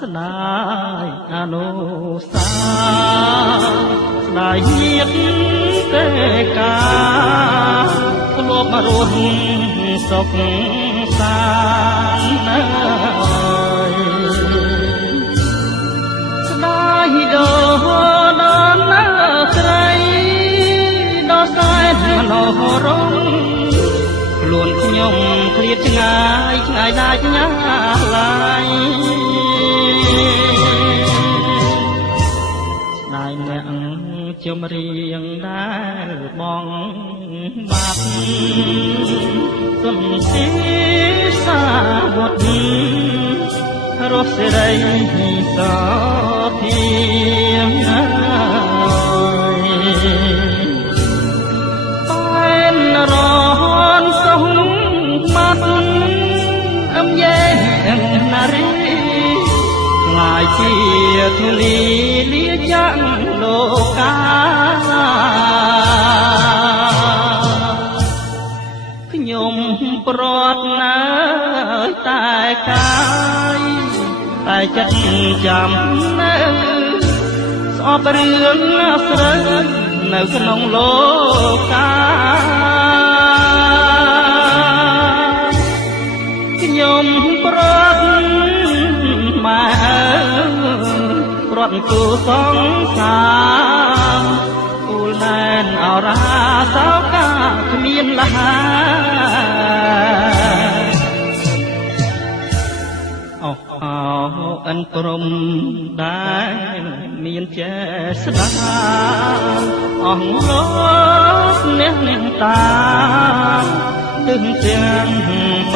ស្ដាយអនុសាស្ដាយញាតទេកាធ្លាប់មករស់សុខសាន្តស្ដាយដល់ណាស្រីដល់សែនមនោរម្យខ្លួនខ្ញុំឃ្លាតឆ្ងាយឆ្ងាយដាច់ញាឡាយស្ដាយអ្នកជំរៀងដែលបងបាត់សំទីសាវុធរស់សេរីសធាបែនរនសុំមាត់អឹមយេណារីខ្លាយជាធូលីលាចាក់លោកកាខ្ញុំប្រត់ណាតែកាយតែចិត្តចាំនៅស្អប់រឿងស្រើនៅក្នុងលោកកាខ្ញុំប្រត់ម៉ែប្រត់គូសង្សារគូលណែនអរាសោកាគ្មានលហាអិនព្រំដែរមានចេស្តាអស់លោកអ្នកតាទឹងទាំង5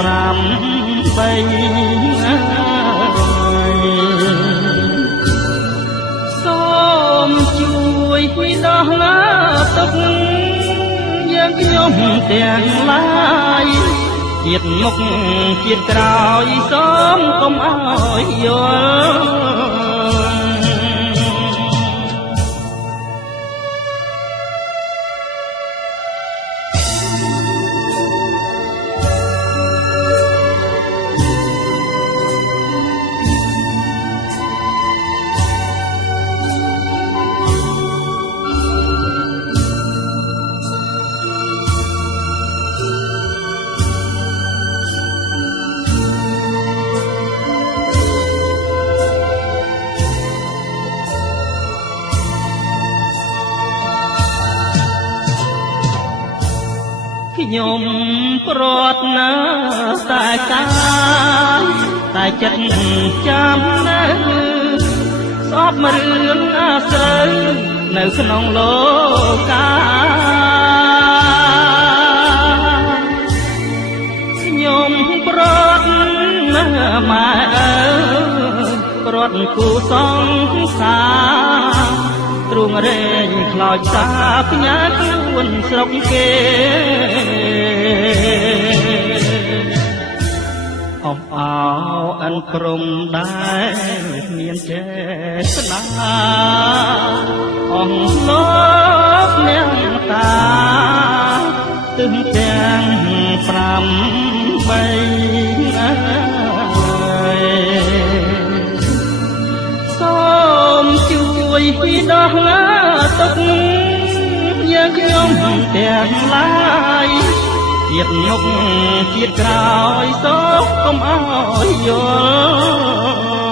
3សូមជួយដោះឡាទុកយើងខ្ញុំទាំងឡាយជាតិមុខជាតិក្រោយសូមកុំអើយយល់ខ្ញុំប្រត់ណាតែកាយតែចិត្តចាំនៅស្អប់មករឿងអាស្រូវនៅក្នុងលោកកាខ្ញុំប្រត់ណាម៉ែប្រត់គូសង្សារទ្រង់រែងខ្លោចសាផ្ញើខ្លួនស្រុកគេអបអោអិនព្រំដែរមានចេស្តាអស់លោកអ្នកតាទឹងទាំង5 3សូមជួយដោះឡាទុកយើងខ្ញុំទាំងឡាយជាតិមុខជាតិក្រោយសូមកុំអើយយល់